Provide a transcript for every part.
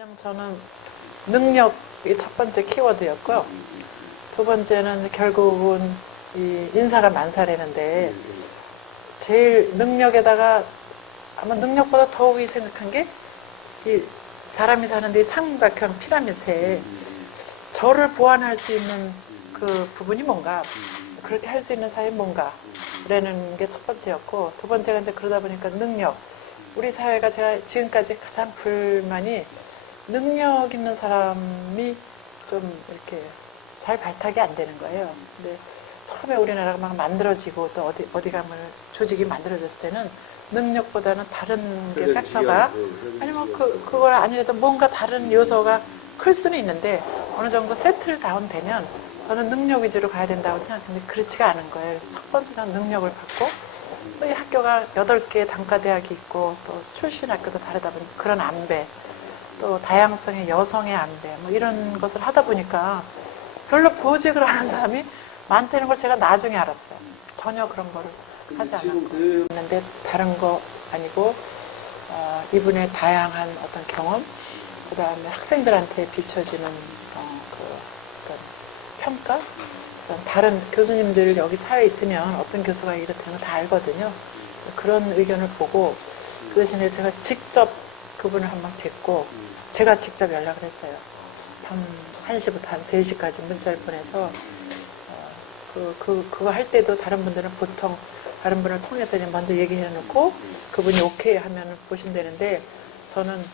왜냐면 저는 능력이 첫 번째 키워드였고요. 두 번째는 결국은 이 인사가 만사라는데 제일 능력에다가 아마 능력보다 더욱이 생각한 게 이 사람이 사는데 이 삼각형 피라미드에 저를 보완할 수 있는 그 부분이 뭔가, 그렇게 할 수 있는 사람이 뭔가 라는 게 첫 번째였고, 두 번째가 이제 그러다 보니까 능력. 우리 사회가 제가 지금까지 가장 불만이 능력 있는 사람이 좀 이렇게 잘 발탁이 안 되는 거예요. 근데 처음에 우리나라가 막 만들어지고 또 어디 가면 조직이 만들어졌을 때는 능력보다는 다른 게 팩터가, 아니면 그걸 아니라도 뭔가 다른 요소가 클 수는 있는데 어느 정도 세틀 다운 되면 저는 능력 위주로 가야 된다고 생각했는데 그렇지가 않은 거예요. 그래서 첫 번째 저는 능력을 받고, 또 이 학교가 8개 단과대학이 있고 또 출신 학교도 다르다 보니 그런 안배, 또 다양성의 여성의 안배, 뭐 이런 것을 하다 보니까 별로 보직을 하는 사람이 많다는 걸 제가 나중에 알았어요. 전혀 그런 거를 하지 않았고 있는데 다른 거 아니고 이분의 다양한 어떤 경험, 그 다음에 학생들한테 비춰지는 어떤 평가, 다른 교수님들 여기 사회에 있으면 어떤 교수가 이렇다는 거 다 알거든요. 그런 의견을 보고 그 대신에 제가 직접 그분을 한번 뵙고 제가 직접 연락을 했어요. 밤 1시부터 한 3시까지 문자를 보내서 그거 할 때도 다른 분들은 보통 다른 분을 통해서 먼저 얘기해 놓고 그분이 오케이 하면 보신다는데, 저는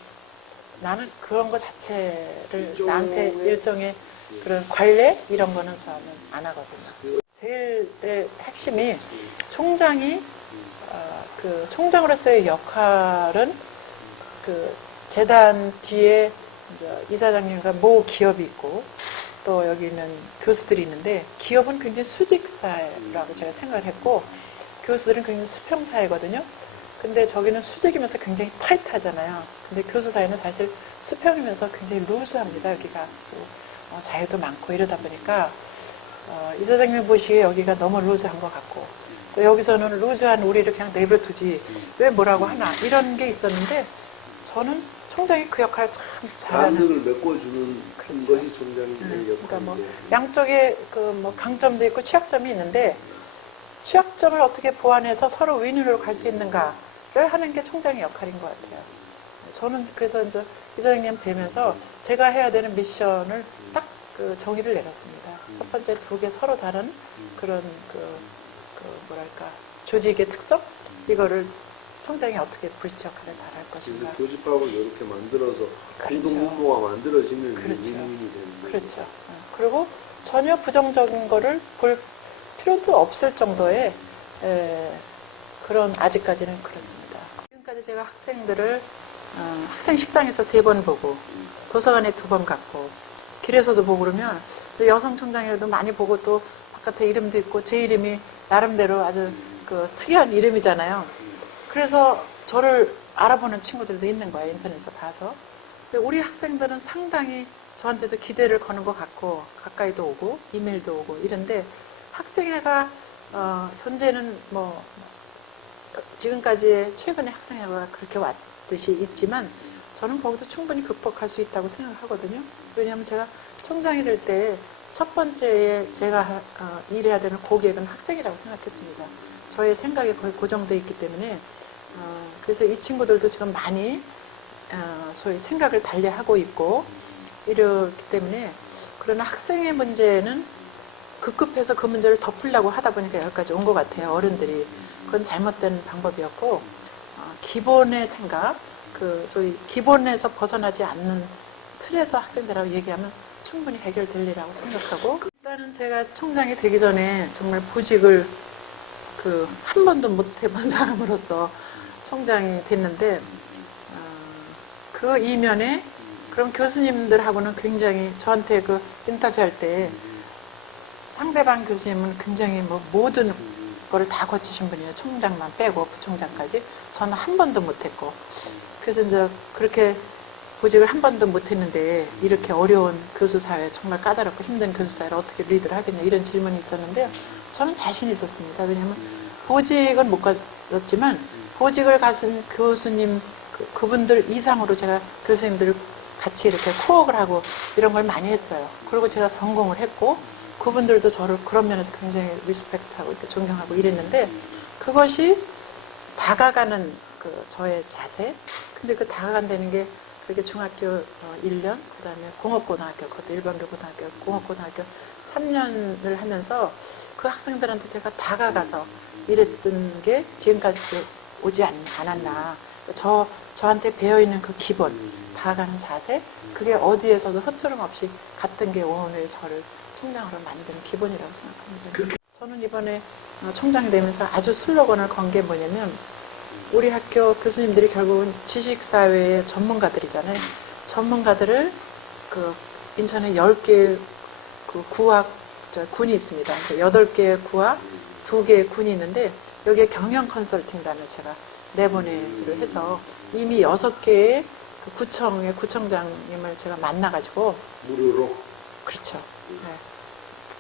나는 그런 거 자체를 나한테 일종의 그런 관례 이런 거는 저는 안 하거든요. 제일 핵심이 총장이 그 총장으로서의 역할은 그 재단 뒤에 이제 이사장님과 모 기업이 있고 또 여기는 교수들이 있는데, 기업은 굉장히 수직사회라고 제가 생각을 했고 교수들은 굉장히 수평사회거든요. 근데 저기는 수직이면서 굉장히 타이트하잖아요. 근데 교수 사회는 사실 수평이면서 굉장히 루즈합니다. 여기가 자유도 많고 이러다 보니까 이사장님 보시기에 여기가 너무 루즈한 것 같고, 또 여기서는 루즈한 우리를 그냥 내버려 두지 왜 뭐라고 하나 이런 게 있었는데, 저는 총장이 그 역할을 참 잘하는, 남들을 메꿔주는 그렇죠. 것이 총장의 역할인데, 그러니까 뭐 양쪽에 그 뭐 강점도 있고 취약점이 있는데 취약점을 어떻게 보완해서 서로 윈으로 갈 수 있는가를 하는 게 총장의 역할인 것 같아요. 저는 그래서 이제 이사장님 뵈면서 제가 해야 되는 미션을 딱 그 정의를 내렸습니다. 첫 번째 2개 서로 다른 그런 뭐랄까 조직의 특성, 이거를 총장이 어떻게 브릿지 역할을 잘 할 것인가. 그래서 교집합을 이렇게 만들어서 그렇죠. 공동분모가 만들어지면 그렇죠. 윈윈이 되는 거예요. 그렇죠. 그리고 전혀 부정적인 거를 볼 필요도 없을 정도의 그런, 아직까지는 그렇습니다. 지금까지 제가 학생들을 학생 식당에서 3번 보고 도서관에 2번 갔고 길에서도 보고 그러면 여성 총장이라도 많이 보고, 또 바깥에 이름도 있고 제 이름이 나름대로 아주 그 특이한 이름이잖아요. 그래서 저를 알아보는 친구들도 있는 거예요. 인터넷에서 봐서. 우리 학생들은 상당히 저한테도 기대를 거는 것 같고 가까이도 오고 이메일도 오고 이런데, 학생회가 현재는 뭐 지금까지의 최근의 학생회가 그렇게 왔듯이 있지만 저는 거기도 충분히 극복할 수 있다고 생각하거든요. 왜냐하면 제가 총장이 될 때 첫 번째에 제가 일해야 되는 고객은 학생이라고 생각했습니다. 저의 생각이 거의 고정되어 있기 때문에 그래서 이 친구들도 지금 많이 소위 생각을 달리하고 있고 이렇기 때문에, 그러나 학생의 문제는 급급해서 그 문제를 덮으려고 하다 보니까 여기까지 온 것 같아요. 어른들이. 그건 잘못된 방법이었고, 기본의 생각, 그 소위 기본에서 벗어나지 않는 틀에서 학생들하고 얘기하면 충분히 해결될 일이라고 생각하고, 일단은 제가 총장이 되기 전에 정말 보직을 한 번도 못 해본 사람으로서 총장이 됐는데, 그 이면에 그럼 교수님들하고는 굉장히 저한테 그 인터뷰할 때 상대방 교수님은 굉장히 뭐 모든 거를 다 거치신 분이에요. 총장만 빼고 부총장까지. 저는 한 번도 못했고. 그래서 이제 그렇게 보직을 한 번도 못했는데 이렇게 어려운 교수사회, 정말 까다롭고 힘든 교수사회를 어떻게 리드를 하겠냐 이런 질문이 있었는데요. 저는 자신 있었습니다. 왜냐하면 보직은 못 가졌지만 보직을 가진 교수님, 그분들 이상으로 제가 교수님들을 같이 이렇게 코업을 하고 이런 걸 많이 했어요. 그리고 제가 성공을 했고 그분들도 저를 그런 면에서 굉장히 리스펙트하고 이렇게 존경하고 이랬는데 그것이 다가가는 그 저의 자세. 근데 그 다가간다는 게 그렇게 중학교 1년, 그 다음에 공업고등학교, 그것도 일반교 고등학교, 공업고등학교 3년을 하면서 그 학생들한테 제가 다가가서 이랬던 게 지금까지도 오지 않았나. 저한테 배어있는 그 기본, 다가가는 자세, 그게 어디에서도 흐트름 없이 갔던 게 오늘 저를 총장으로 만든 기본이라고 생각합니다. 저는 이번에 총장이 되면서 아주 슬로건을 건 게 뭐냐면 우리 학교 교수님들이 결국은 지식사회의 전문가들이잖아요. 전문가들을 그 인천에 10개의 그 군이 있습니다. 8개의 구와 2개의 군이 있는데 여기에 경영 컨설팅단을 제가 내보내기로 해서 이미 6개의 그 구청의 구청장님을 제가 만나가지고 무료로. 그렇죠. 네.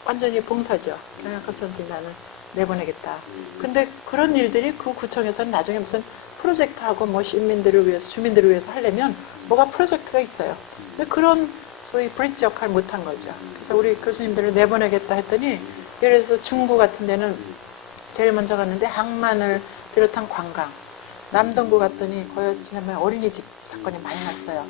완전히 봉사죠. 경영 컨설팅단을 내보내겠다. 근데 그런 일들이 그 구청에서는 나중에 무슨 프로젝트하고 뭐 시민들을 위해서, 주민들을 위해서 하려면 뭐가 프로젝트가 있어요. 근데 그런 소위 브릿지 역할 못한 거죠. 그래서 우리 교수님들을 내보내겠다 했더니 예를 들어서 중구 같은 데는 제일 먼저 갔는데 항만을 비롯한 관광, 남동구 갔더니 거기 지난번에 어린이집 사건이 많이 났어요.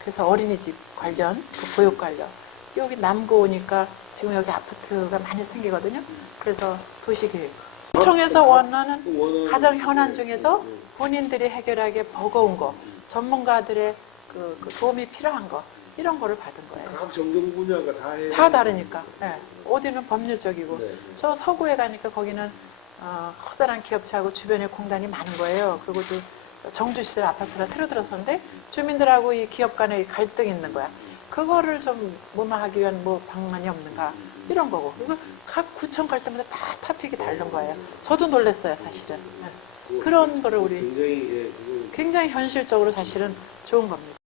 그래서 어린이집 관련, 그 보육 관련. 여기 남구 오니까 지금 여기 아파트가 많이 생기거든요. 그래서 도시계획. 구청에서 원하는 가장 현안 중에서 본인들이 해결하기에 버거운 거, 전문가들의 그 도움이 필요한 거, 이런 거를 받은 거예요. 각 전공 분야가 다 다르니까. 네. 어디는 법률적이고, 네. 저 서구에 가니까 거기는 커다란 기업체하고 주변에 공단이 많은 거예요. 그리고 또 정주시설 아파트가 새로 들어섰는데 주민들하고 이 기업 간에 갈등이 있는 거야. 그거를 좀 무마하기 위한 뭐 방안이 없는가 이런 거고. 그리고 각 구청 갈 때마다 다 토픽이 다른 거예요. 저도 놀랐어요, 사실은. 네. 그런 거를 우리 굉장히 굉장히 현실적으로 사실은 좋은 겁니다.